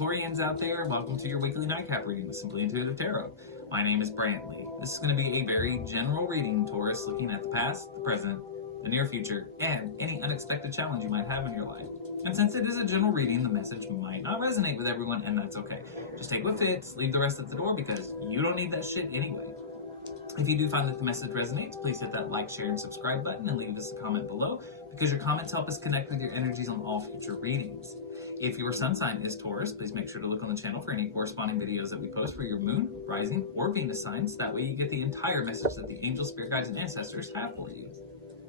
Taurians out there, welcome to your weekly nightcap reading with Simply Intuitive Tarot. My name is Brantley. This is going to be a very general reading, Taurus, looking at the past, the present, the near future, and any unexpected challenge you might have in your life. And since it is a general reading, the message might not resonate with everyone, and that's okay. Just take what fits, leave the rest at the door, because you don't need that shit anyway. If you do find that the message resonates, please hit that like, share, and subscribe button and leave us a comment below, because your comments help us connect with your energies on all future readings. If your sun sign is Taurus, please make sure to look on the channel for any corresponding videos that we post for your moon, rising, or Venus signs. That way you get the entire message that the angels, spirit guides, and ancestors have for you.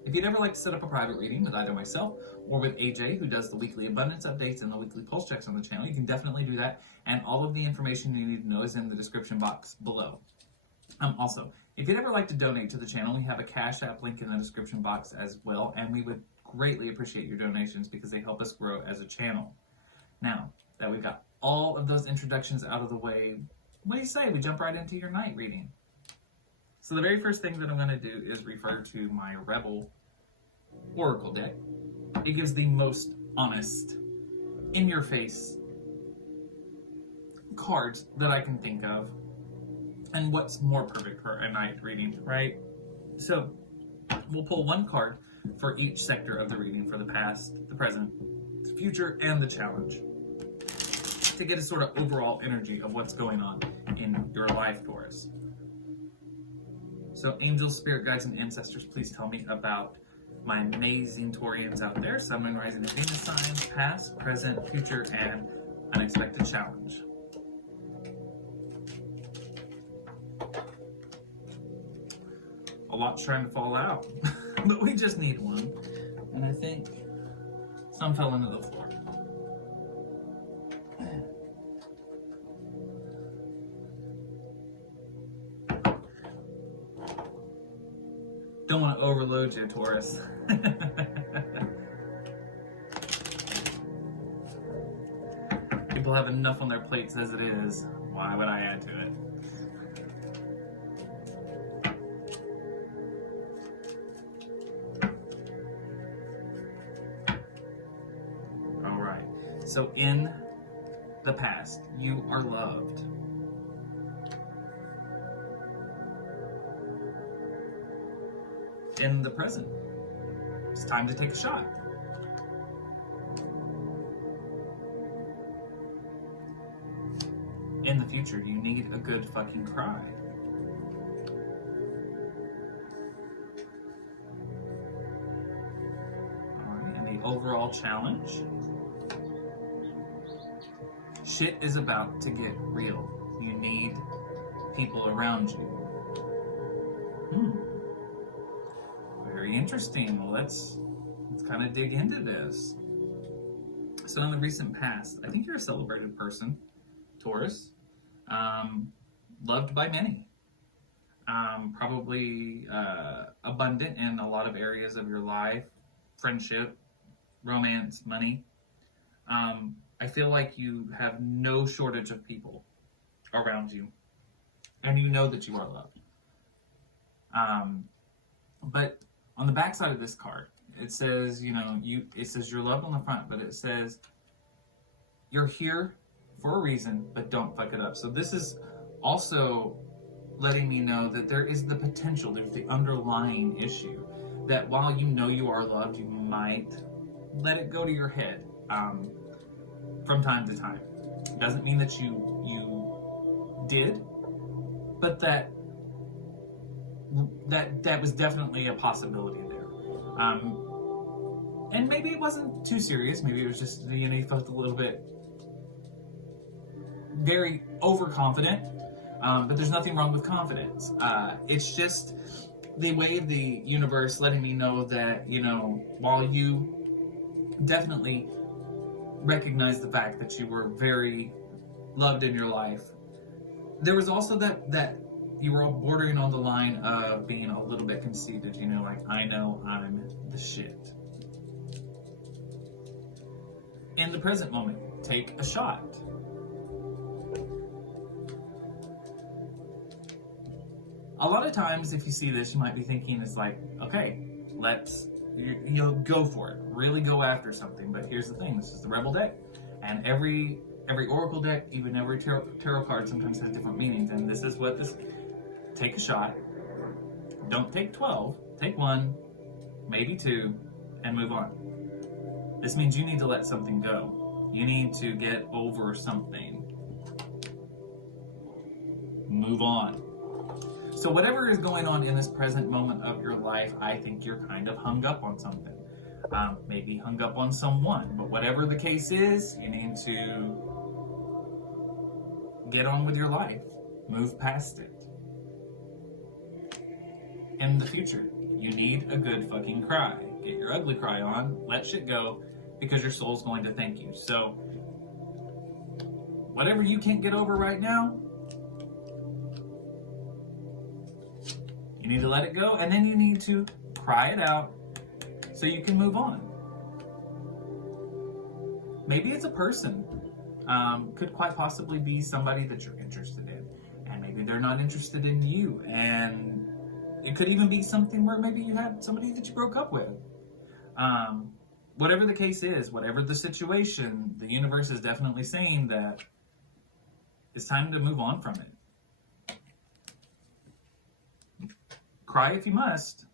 If you'd ever like to set up a private reading with either myself or with AJ, who does the weekly abundance updates and the weekly pulse checks on the channel, you can definitely do that, and all of the information you need to know is in the description box below. Also, if you'd ever like to donate to the channel, we have a Cash App link in the description box as well, and we would greatly appreciate your donations because they help us grow as a channel. Now that we've got all of those introductions out of the way, what do you say we jump right into your night reading? So the very first thing that I'm going to do is refer to my Rebel Oracle deck. It gives the most honest, in-your-face cards that I can think of. And what's more perfect for a night reading, right? So we'll pull one card for each sector of the reading, for the past, the present, the future, and the challenge, to get a sort of overall energy of what's going on in your life, Taurus. So angels, spirit guides, and ancestors, please tell me about my amazing Taurians out there. Sun, Moon, Rising, and Venus signs, past, present, future, and unexpected challenge. A lot's trying to fall out, but we just need one. And I think some fell into the floor. Don't want to overload you, Taurus. People have enough on their plates as it is. Why would I add to it? Alright, so in the past, you are loved. In the present, it's time to take a shot. In the future, you need a good fucking cry. Alright, and the overall challenge. Shit is about to get real. You need people around you. Very interesting. Well, let's kind of dig into this. So in the recent past, I think you're a celebrated person, Taurus. Loved by many. Probably abundant in a lot of areas of your life. Friendship, romance, money. I feel like you have no shortage of people around you. And you know that you are loved. But on the back side of this card, it says, it says you're loved on the front, but it says you're here for a reason, but don't fuck it up. So this is also letting me know that there is the potential, there's the underlying issue, that while you know you are loved, you might let it go to your head from time to time. It doesn't mean that you did, but that was definitely a possibility there. And maybe it wasn't too serious. Maybe it was just, you felt a little bit very overconfident. But there's nothing wrong with confidence. It's just the way of the universe letting me know that, while you definitely recognize the fact that you were very loved in your life, there was also that you were all bordering on the line of being a little bit conceited, like, I know I'm the shit. In the present moment, take a shot. A lot of times, if you see this, you might be thinking, it's like, okay, you go for it. Really go after something. But here's the thing, this is the Rebel deck. And every every oracle deck, even every tarot card sometimes has different meanings. And this is what this, take a shot. Don't take 12, take 1, maybe 2, and move on. This means you need to let something go. You need to get over something. Move on. So whatever is going on in this present moment of your life, I think you're kind of hung up on something. Maybe hung up on someone, but whatever the case is, you need to get on with your life. Move past it. In the future, you need a good fucking cry. Get your ugly cry on, let shit go, because your soul's going to thank you. So, whatever you can't get over right now, you need to let it go, and then you need to cry it out so you can move on. Maybe it's a person. Could quite possibly be somebody that you're interested in, and maybe they're not interested in you, and it could even be something where maybe you had somebody that you broke up with. Whatever the case is, whatever the situation, the universe is definitely saying that it's time to move on from it. Cry if you must,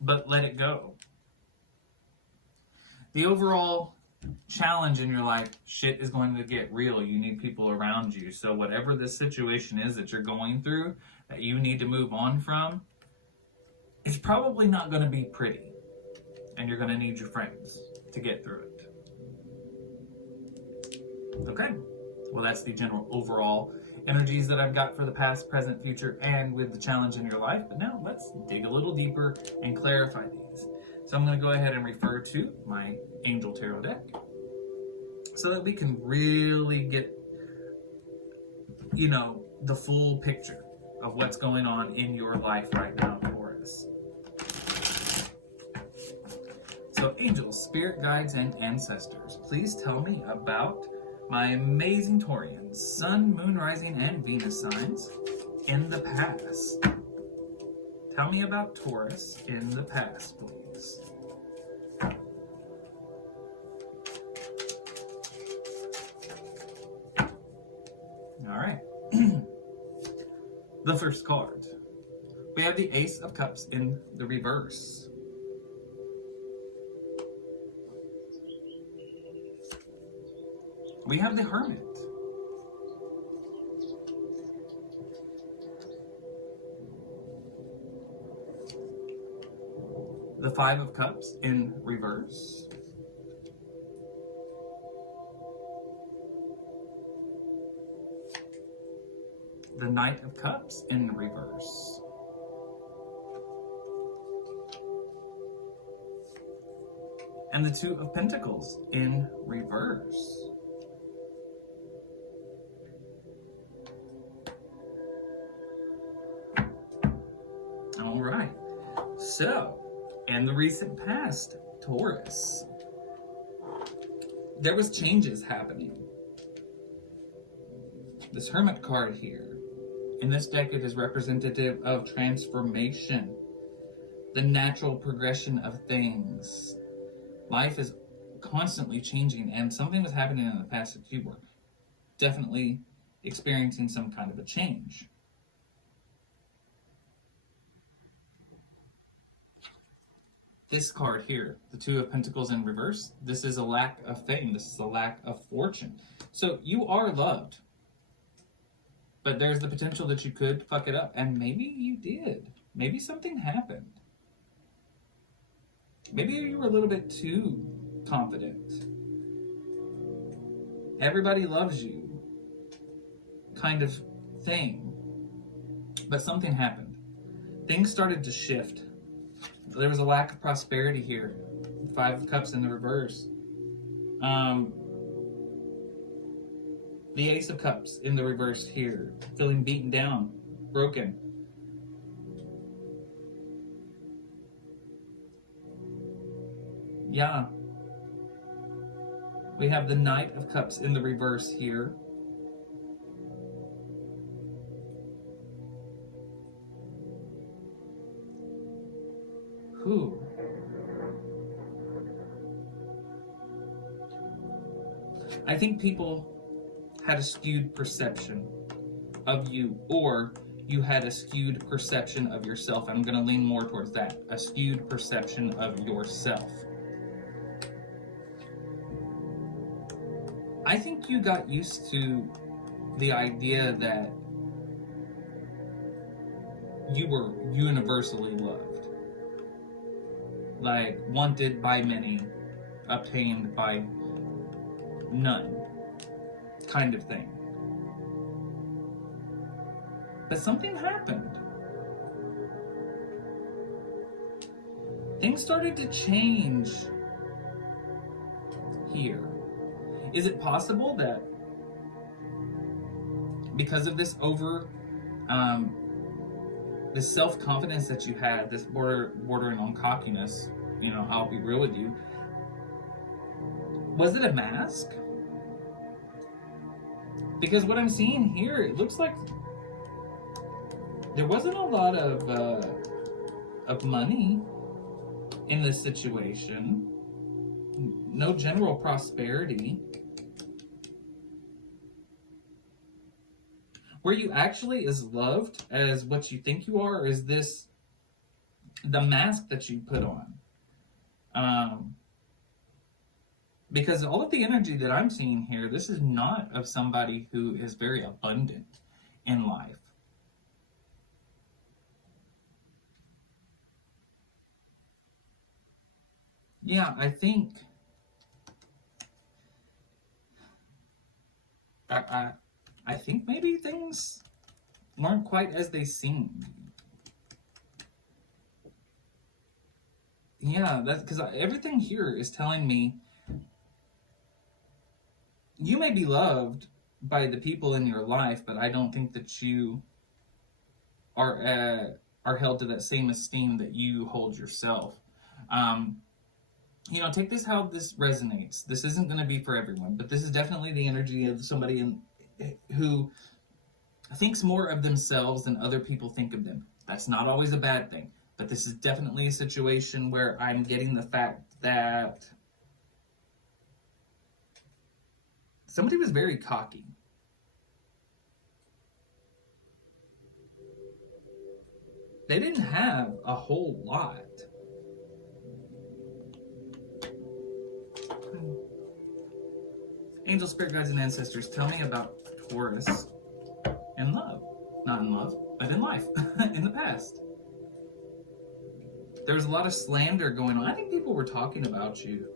but let it go. The overall challenge in your life, shit is going to get real. You need people around you. So whatever this situation is that you're going through, that you need to move on from, it's probably not going to be pretty. And you're going to need your friends to get through it. Okay. Well, that's the general overall energies that I've got for the past, present, future, and with the challenge in your life. But now let's dig a little deeper and clarify these. So I'm going to go ahead and refer to my Angel Tarot deck so that we can really get, the full picture of what's going on in your life right now, Taurus. So angels, spirit guides, and ancestors, please tell me about my amazing Taurians, Sun, Moon, Rising, and Venus signs in the past. Tell me about Taurus in the past, please. All right. The first card. We have the Ace of Cups in the reverse. We have the Hermit. The Five of Cups in reverse. The Knight of Cups in reverse. And the Two of Pentacles in reverse. All right. So, in the recent past, Taurus, there was changes happening. This Hermit card here, in this deck, it is representative of transformation, the natural progression of things. Life is constantly changing, and something was happening in the past that you were definitely experiencing some kind of a change. This card here, the Two of Pentacles in reverse, this is a lack of fame. This is a lack of fortune. So you are loved, but there's the potential that you could fuck it up, and maybe you did. Maybe something happened. Maybe you were a little bit too confident. Everybody loves you kind of thing. But something happened. Things started to shift. There was a lack of prosperity here. Five of Cups in the reverse. The Ace of Cups in the reverse here. Feeling beaten down, broken. Yeah. We have the Knight of Cups in the reverse here. I think people had a skewed perception of you, or you had a skewed perception of yourself. I'm going to lean more towards that. A skewed perception of yourself. I think you got used to the idea that you were universally loved. Like, wanted by many, obtained by none, kind of thing. But something happened. Things started to change here. Is it possible that because of this this self-confidence that you had, this bordering on cockiness, you know, I'll be real with you, was it a mask? Because what I'm seeing here, it looks like there wasn't a lot of money in this situation. No general prosperity. Were you actually as loved as what you think you are, or is this the mask that you put on? Because all of the energy that I'm seeing here, this is not of somebody who is very abundant in life. Yeah, I think I think maybe things weren't quite as they seemed. Yeah, that's because everything here is telling me you may be loved by the people in your life, but I don't think that you are held to that same esteem that you hold yourself. You know, take this how this resonates. This isn't going to be for everyone, but this is definitely the energy of somebody who thinks more of themselves than other people think of them. That's not always a bad thing, but this is definitely a situation where I'm getting the fact that somebody was very cocky. They didn't have a whole lot. Angel, spirit guides, and ancestors, tell me about Taurus in love. Not in love, but in life, in the past. There was a lot of slander going on. I think people were talking about you.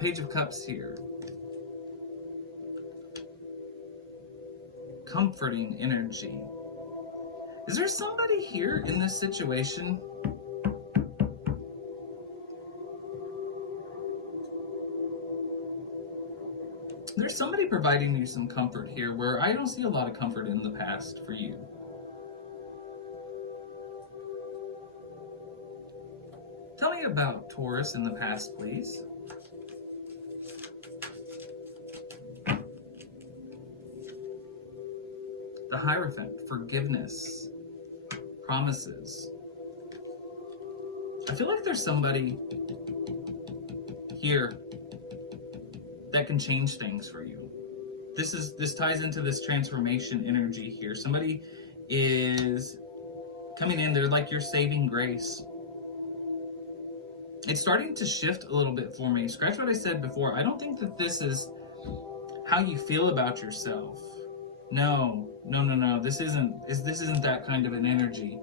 Page of Cups here. Comforting energy. Is there somebody here in this situation? There's somebody providing you some comfort here where I don't see a lot of comfort in the past for you. Tell me about Taurus in the past, please. The Hierophant, forgiveness, promises. I feel like there's somebody here that can change things for you. This ties into this transformation energy here. Somebody is coming in, they're like your saving grace. It's starting to shift a little bit for me. Scratch what I said before. I don't think that this is how you feel about yourself. No. This isn't that kind of an energy.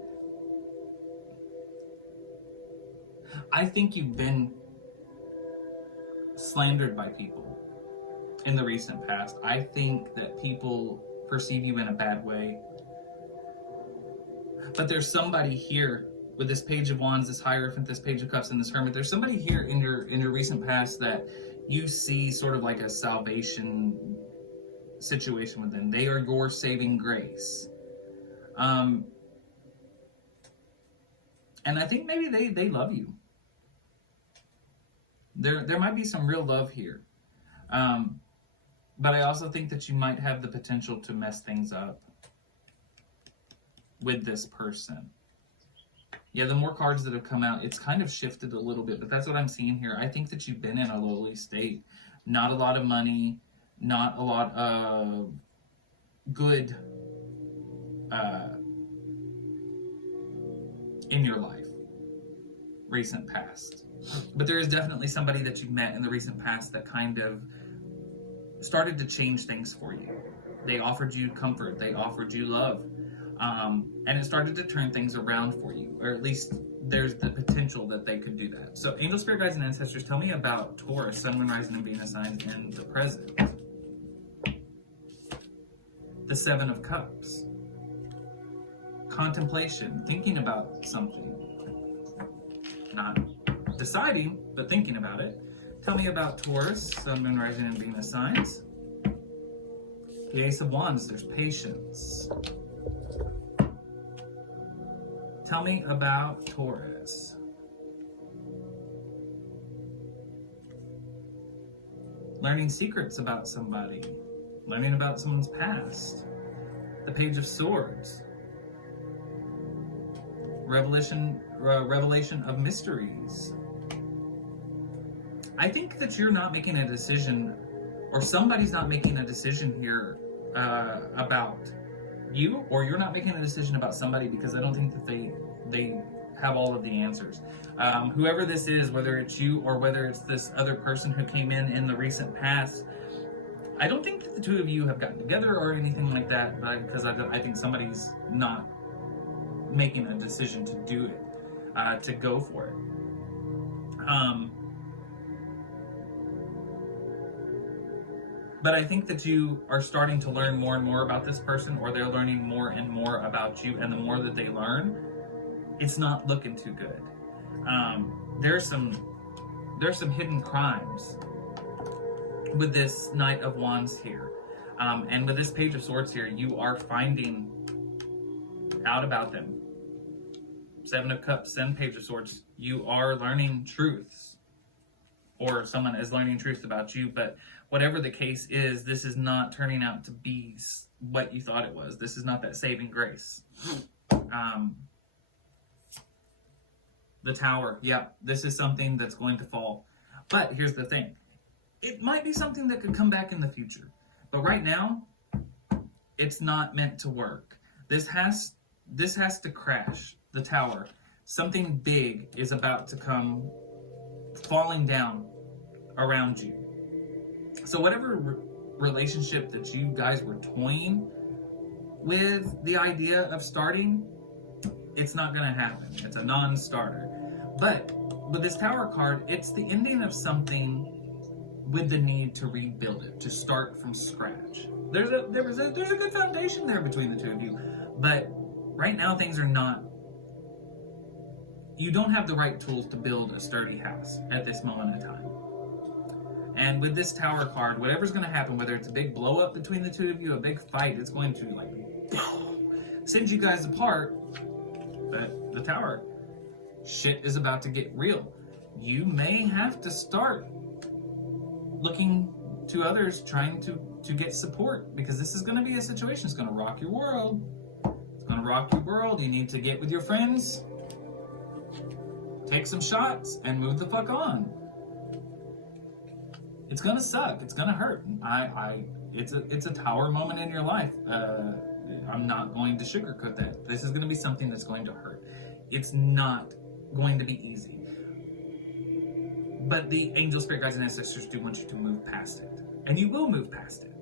I think you've been slandered by people in the recent past. I think that people perceive you in a bad way. But there's somebody here with this Page of Wands, this Hierophant, this Page of Cups, and this Hermit. There's somebody here in your recent past that you see sort of like a salvation situation with them. They are your saving grace. And I think maybe they love you. There might be some real love here. But I also think that you might have the potential to mess things up with this person. Yeah, the more cards that have come out, it's kind of shifted a little bit, but that's what I'm seeing here. I think that you've been in a lowly state. Not a lot of money, not a lot of good in your life, recent past. But there is definitely somebody that you've met in the recent past that kind of started to change things for you. They offered you comfort, they offered you love, and it started to turn things around for you, or at least there's the potential that they could do that. So angel, spirit guides, and ancestors, tell me about Taurus, Sun, Moon, Rising, and Venus signs in the present. The Seven of Cups. Contemplation, thinking about something. Not deciding, but thinking about it. Tell me about Taurus, Sun, Moon, Rising, and Venus signs. The Ace of Wands, there's patience. Tell me about Taurus. Learning secrets about somebody. Learning about someone's past. The Page of Swords. Revelation of mysteries. I think that you're not making a decision, or somebody's not making a decision here about you, or you're not making a decision about somebody, because I don't think that they have all of the answers. Whoever this is, whether it's you or whether it's this other person who came in the recent past, I don't think that the two of you have gotten together or anything like that, because I think somebody's not making a decision to do it, to go for it. But I think that you are starting to learn more and more about this person, or they're learning more and more about you, and the more that they learn, it's not looking too good. There's some hidden crimes with this Knight of Wands here, and with this Page of Swords here. You are finding out about them. Seven of Cups and Page of Swords. You are learning truths, or someone is learning truth about you, but whatever the case is, this is not turning out to be what you thought it was. This is not that saving grace. The Tower, yeah, this is something that's going to fall. But here's the thing. It might be something that could come back in the future. But right now, it's not meant to work. This has to crash. The Tower. Something big is about to come falling down around you. So whatever relationship that you guys were toying with the idea of starting, it's not going to happen. It's a non-starter. But with this Tower card, it's the ending of something with the need to rebuild it, to start from scratch. There's a good foundation there between the two of you, but right now things are not. You don't have the right tools to build a sturdy house at this moment in time. And with this Tower card, whatever's going to happen, whether it's a big blow up between the two of you, a big fight, it's going to like send you guys apart. But the Tower, shit is about to get real. You may have to start looking to others, trying to get support, because this is going to be a situation that's going to rock your world. It's going to rock your world. You need to get with your friends, take some shots, and move the fuck on. It's gonna suck. It's gonna hurt. It's a Tower moment in your life. I'm not going to sugarcoat that. This is gonna be something that's going to hurt. It's not going to be easy. But the angel, spirit guides, and ancestors do want you to move past it, and you will move past it.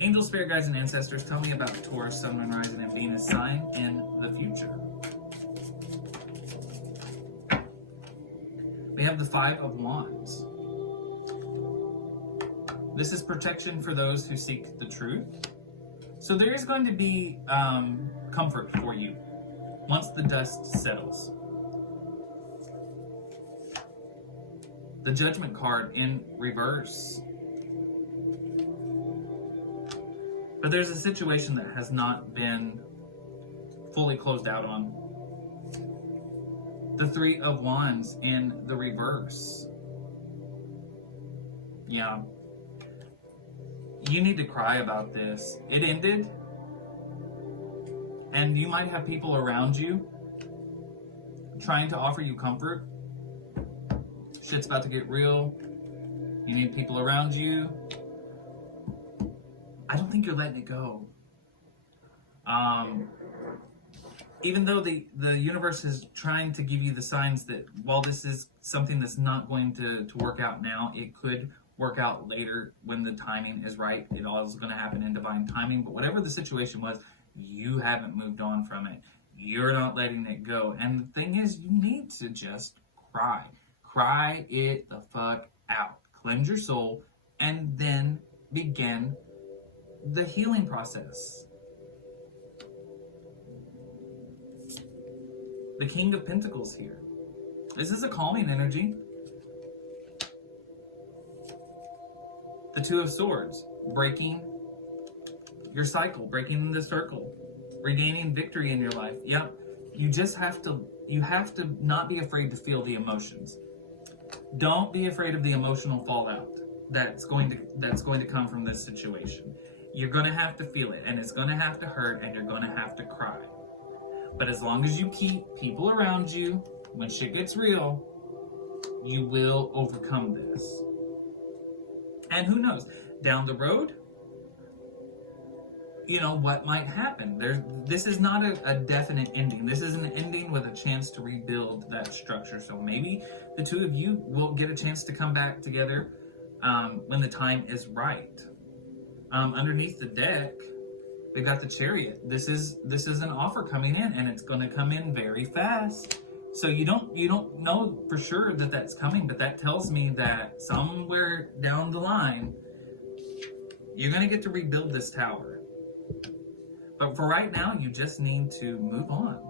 Angel, spirit guides, and ancestors, tell me about Taurus, Sun, Moon, Rising, and Venus sign in the future. We have the Five of Wands. This is protection for those who seek the truth. So there is going to be comfort for you once the dust settles. The Judgment card in reverse. But there's a situation that has not been fully closed out on. The Three of Wands in the reverse. Yeah. You need to cry about this. It ended. And you might have people around you trying to offer you comfort. Shit's about to get real. You need people around you. I don't think you're letting it go. Even though the universe is trying to give you the signs that while this is something that's not going to work out now, it could work out later when the timing is right. It all is going to happen in divine timing. But whatever the situation was, you haven't moved on from it. You're not letting it go. And the thing is, you need to just cry. Cry it the fuck out. Cleanse your soul and then begin the healing process. The King of Pentacles here. This is a calming energy. The Two of Swords. Breaking your cycle. Breaking the circle. Regaining victory in your life. Yep. You have to not be afraid to feel the emotions. Don't be afraid of the emotional fallout that's going to come from this situation. You're going to have to feel it, and it's going to have to hurt, and you're going to have to cry. But as long as you keep people around you, when shit gets real, you will overcome this. And who knows, down the road, you know, what might happen. This is not a definite ending. This is an ending with a chance to rebuild that structure. So maybe the two of you will get a chance to come back together when the time is right. Underneath the deck, we've got the Chariot. This is an offer coming in, and it's going to come in very fast. So you don't know for sure that that's coming, but that tells me that somewhere down the line, you're going to get to rebuild this tower. But for right now, you just need to move on.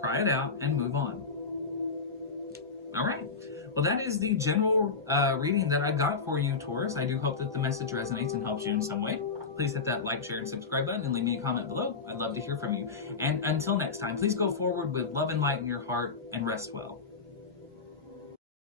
Cry it out and move on. All right. Well, that is the general reading that I got for you, Taurus. I do hope that the message resonates and helps you in some way. Please hit that like, share, and subscribe button and leave me a comment below. I'd love to hear from you. And until next time, please go forward with love and light in your heart and rest well.